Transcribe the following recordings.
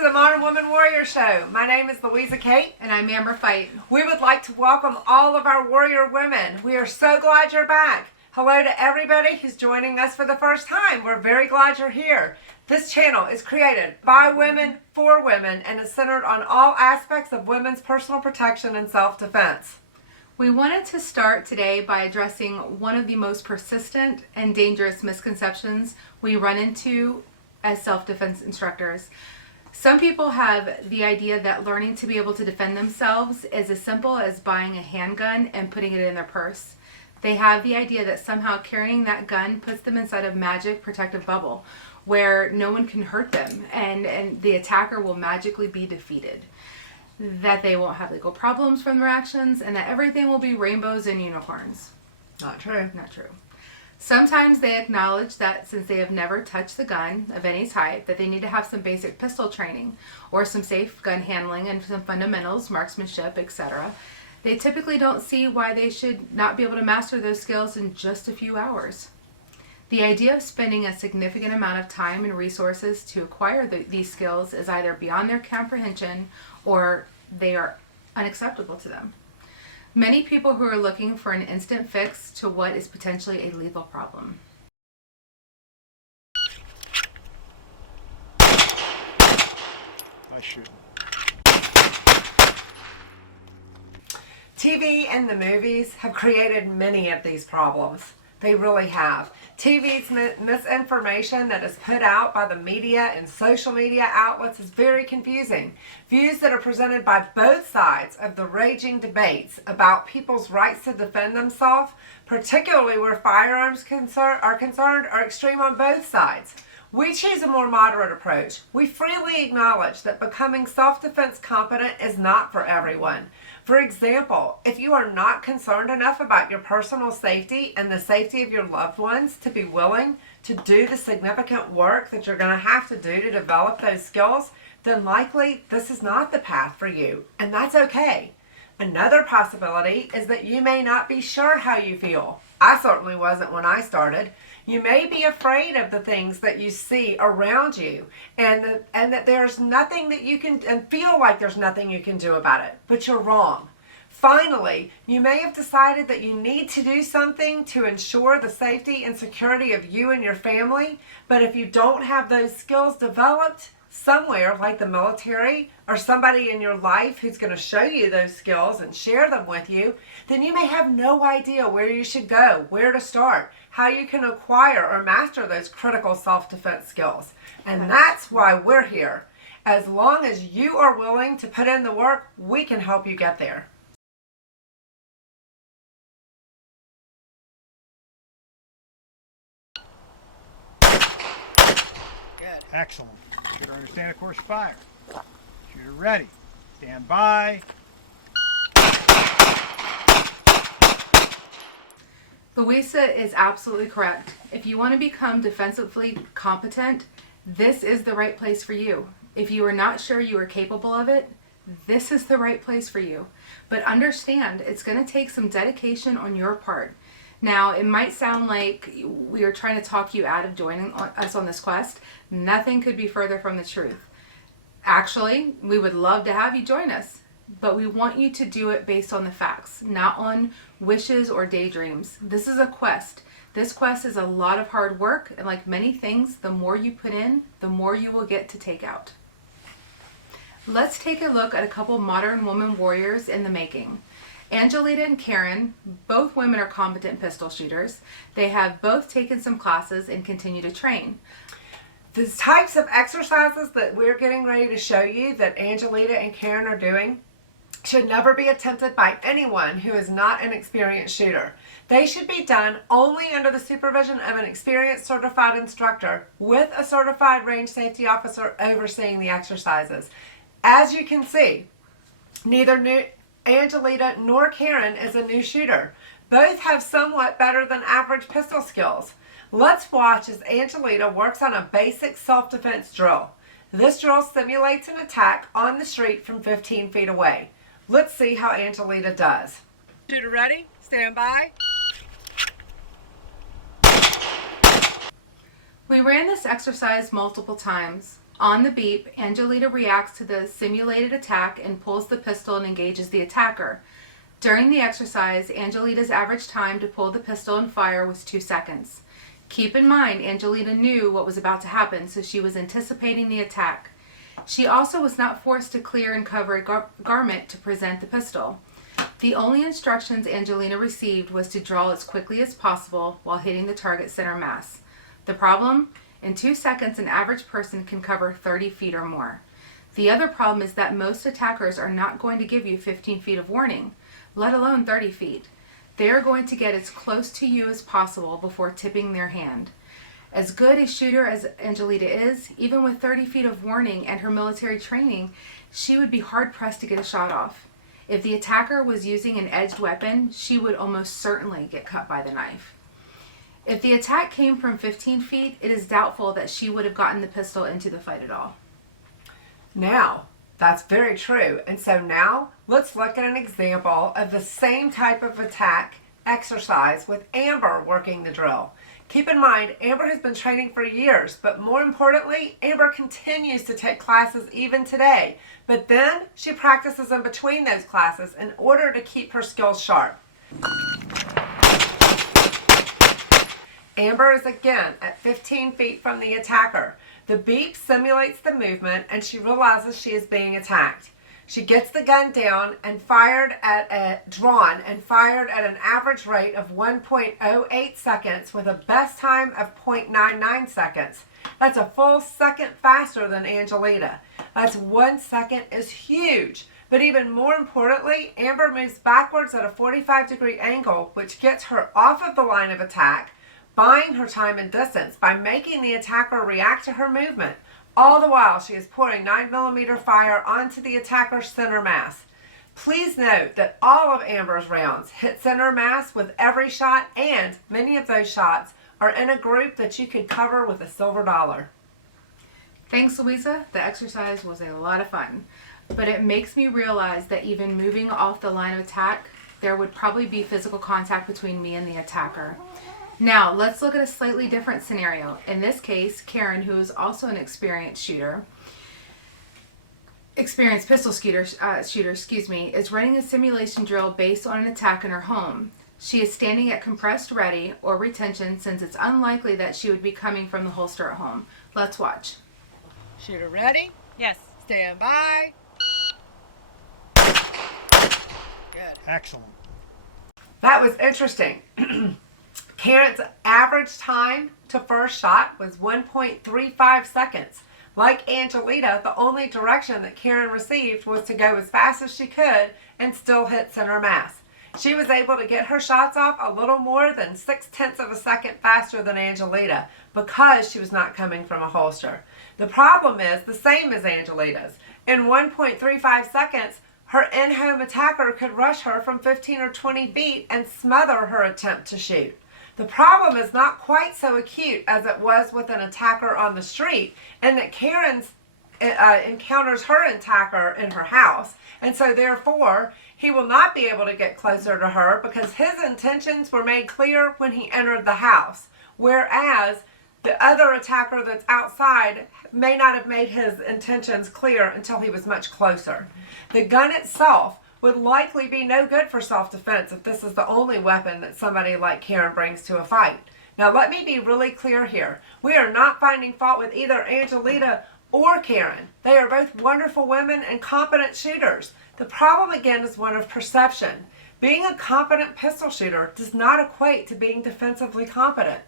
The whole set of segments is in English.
to the Modern Woman Warrior Show. My name is Louisa Kate. And I'm Amber Fight. We would like to welcome all of our warrior women. We are so glad you're back. Hello to everybody who's joining us for the first time. We're very glad you're here. This channel is created by women, for women, and is centered on all aspects of women's personal protection and self-defense. We wanted to start today by addressing one of the most persistent and dangerous misconceptions we run into as self-defense instructors. Some people have the idea that learning to be able to defend themselves is as simple as buying a handgun and putting it in their purse. They have the idea that somehow carrying that gun puts them inside a magic protective bubble where no one can hurt them and the attacker will magically be defeated. That they won't have legal problems from their actions and that everything will be rainbows and unicorns. Not true. Not true. Sometimes they acknowledge that since they have never touched the gun of any type, that they need to have some basic pistol training or some safe gun handling and some fundamentals, marksmanship, etc. They typically don't see why they should not be able to master those skills in just a few hours. The idea of spending a significant amount of time and resources to acquire these skills is either beyond their comprehension or they are unacceptable to them. Many people who are looking for an instant fix to what is potentially a lethal problem. I shoot. TV and the movies have created many of these problems. They really have. TV's misinformation that is put out by the media and social media outlets is very confusing. Views that are presented by both sides of the raging debates about people's rights to defend themselves, particularly where firearms are concerned, are extreme on both sides. We choose a more moderate approach. We freely acknowledge that becoming self-defense competent is not for everyone. For example, if you are not concerned enough about your personal safety and the safety of your loved ones to be willing to do the significant work that you're going to have to do to develop those skills, then likely this is not the path for you, and that's okay. Another possibility is that you may not be sure how you feel. I certainly wasn't when I started. You may be afraid of the things that you see around you and that there's nothing that you can, and feel like there's nothing you can do about it, but you're wrong. Finally, you may have decided that you need to do something to ensure the safety and security of you and your family, but if you don't have those skills developed somewhere like the military or somebody in your life who's going to show you those skills and share them with you, then you may have no idea where you should go, where to start, how you can acquire or master those critical self-defense skills. And that's why we're here. As long as you are willing to put in the work, we can help you get there. Good. Excellent. Shooter understand, of course, fire. Shooter ready. Stand by. Louisa is absolutely correct. If you want to become defensively competent, this is the right place for you. If you are not sure you are capable of it, this is the right place for you. But understand, it's going to take some dedication on your part. Now, it might sound like we are trying to talk you out of joining us on this quest. Nothing could be further from the truth. Actually, we would love to have you join us, but we want you to do it based on the facts, not on wishes or daydreams. This is a quest. This quest is a lot of hard work, and like many things, the more you put in, the more you will get to take out. Let's take a look at a couple modern woman warriors in the making. Angelita and Karen, both women are competent pistol shooters. They have both taken some classes and continue to train. The types of exercises that we're getting ready to show you that Angelita and Karen are doing should never be attempted by anyone who is not an experienced shooter. They should be done only under the supervision of an experienced certified instructor with a certified range safety officer overseeing the exercises. As you can see, neither Angelita nor Karen is a new shooter. Both have somewhat better than average pistol skills. Let's watch as Angelita works on a basic self-defense drill. This drill simulates an attack on the street from 15 feet away. Let's see how Angelita does. Shooter ready? Stand by. We ran this exercise multiple times. On the beep, Angelita reacts to the simulated attack and pulls the pistol and engages the attacker. During the exercise, Angelita's average time to pull the pistol and fire was 2 seconds. Keep in mind, Angelita knew what was about to happen, so she was anticipating the attack. She also was not forced to clear and cover a garment to present the pistol. The only instructions Angelita received was to draw as quickly as possible while hitting the target center mass. The problem? In 2 seconds, an average person can cover 30 feet or more. The other problem is that most attackers are not going to give you 15 feet of warning, let alone 30 feet. They are going to get as close to you as possible before tipping their hand. As good a shooter as Angelita is, even with 30 feet of warning and her military training, she would be hard-pressed to get a shot off. If the attacker was using an edged weapon, she would almost certainly get cut by the knife. If the attack came from 15 feet, it is doubtful that she would have gotten the pistol into the fight at all. Now, that's very true. And so now, let's look at an example of the same type of attack exercise with Amber working the drill. Keep in mind, Amber has been training for years, but more importantly, Amber continues to take classes even today. But then, she practices in between those classes in order to keep her skills sharp. Amber is again at 15 feet from the attacker. The beep simulates the movement and she realizes she is being attacked. She gets the gun down and drawn and fired at an average rate of 1.08 seconds with a best time of 0.99 seconds. That's a full second faster than Angelita. That's 1 second is huge. But even more importantly, Amber moves backwards at a 45-degree angle, which gets her off of the line of attack, buying her time and distance by making the attacker react to her movement. All the while, she is pouring 9mm fire onto the attacker's center mass. Please note that all of Amber's rounds hit center mass with every shot, and many of those shots are in a group that you could cover with a silver dollar. Thanks, Louisa. The exercise was a lot of fun. But it makes me realize that even moving off the line of attack, there would probably be physical contact between me and the attacker. Now, let's look at a slightly different scenario. In this case, Karen, who is also an experienced pistol shooter, is running a simulation drill based on an attack in her home. She is standing at compressed ready or retention since it's unlikely that she would be coming from the holster at home. Let's watch. Shooter ready? Yes. Stand by. Good. Excellent. That was interesting. Karen's average time to first shot was 1.35 seconds. Like Angelita, the only direction that Karen received was to go as fast as she could and still hit center mass. She was able to get her shots off a little more than 0.6 of a second faster than Angelita because she was not coming from a holster. The problem is the same as Angelita's. In 1.35 seconds, her in-home attacker could rush her from 15 or 20 feet and smother her attempt to shoot. The problem is not quite so acute as it was with an attacker on the street, and that Karen encounters her attacker in her house, and so therefore he will not be able to get closer to her because his intentions were made clear when he entered the house, whereas the other attacker that's outside may not have made his intentions clear until he was much closer. The gun itself would likely be no good for self-defense if this is the only weapon that somebody like Karen brings to a fight. Now let me be really clear here. We are not finding fault with either Angelita or Karen. They are both wonderful women and competent shooters. The problem again is one of perception. Being a competent pistol shooter does not equate to being defensively competent.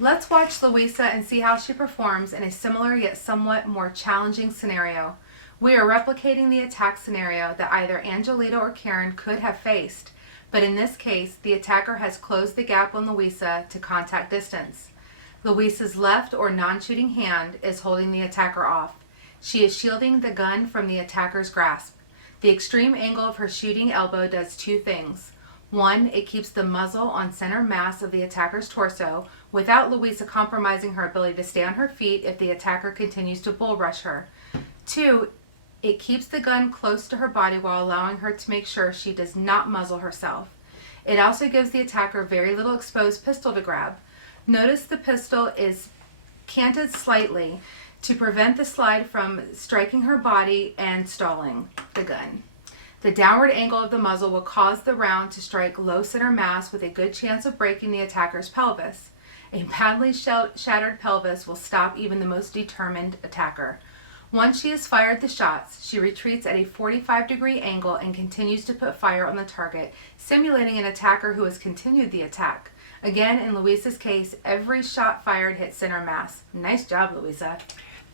Let's watch Louisa and see how she performs in a similar yet somewhat more challenging scenario. We are replicating the attack scenario that either Angelita or Karen could have faced, but in this case, the attacker has closed the gap on Louisa to contact distance. Louisa's left or non-shooting hand is holding the attacker off. She is shielding the gun from the attacker's grasp. The extreme angle of her shooting elbow does two things. One, it keeps the muzzle on center mass of the attacker's torso without Louisa compromising her ability to stay on her feet if the attacker continues to bull rush her. Two, it keeps the gun close to her body while allowing her to make sure she does not muzzle herself. It also gives the attacker very little exposed pistol to grab. Notice the pistol is canted slightly to prevent the slide from striking her body and stalling the gun. The downward angle of the muzzle will cause the round to strike low center mass with a good chance of breaking the attacker's pelvis. A badly shattered pelvis will stop even the most determined attacker. Once she has fired the shots, she retreats at a 45-degree angle and continues to put fire on the target, simulating an attacker who has continued the attack. Again, in Louisa's case, every shot fired hit center mass. Nice job, Louisa.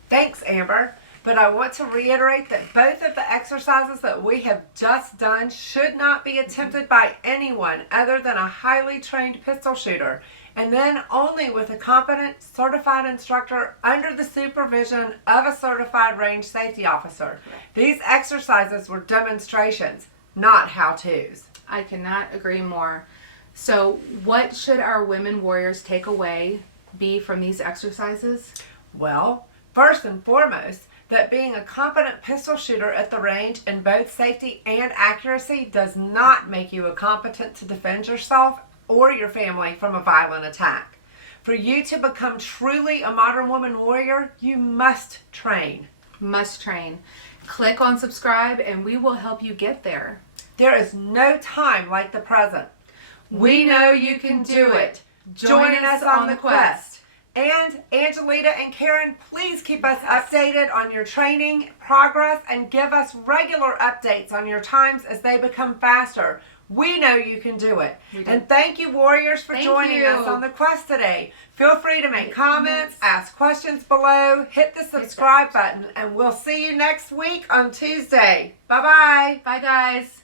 Thanks, Amber. But I want to reiterate that both of the exercises that we have just done should not be attempted by anyone other than a highly trained pistol shooter, and then only with a competent, certified instructor under the supervision of a certified range safety officer. These exercises were demonstrations, not how-tos. I cannot agree more. So what should our women warriors take away be from these exercises? Well, first and foremost, that being a competent pistol shooter at the range in both safety and accuracy does not make you a competent to defend yourself or your family from a violent attack. For you to become truly a modern woman warrior, you must train. Must train. Click on subscribe and we will help you get there. There is no time like the present. We know you can do it. Join us on the quest. And Angelita and Karen, please keep us updated on your training progress and give us regular updates on your times as they become faster. We know you can do it. And thank you, warriors, for joining us on the quest today. Feel free to make comments, ask questions below, hit the subscribe button, and we'll see you next week on Tuesday. Bye-bye. Bye, guys.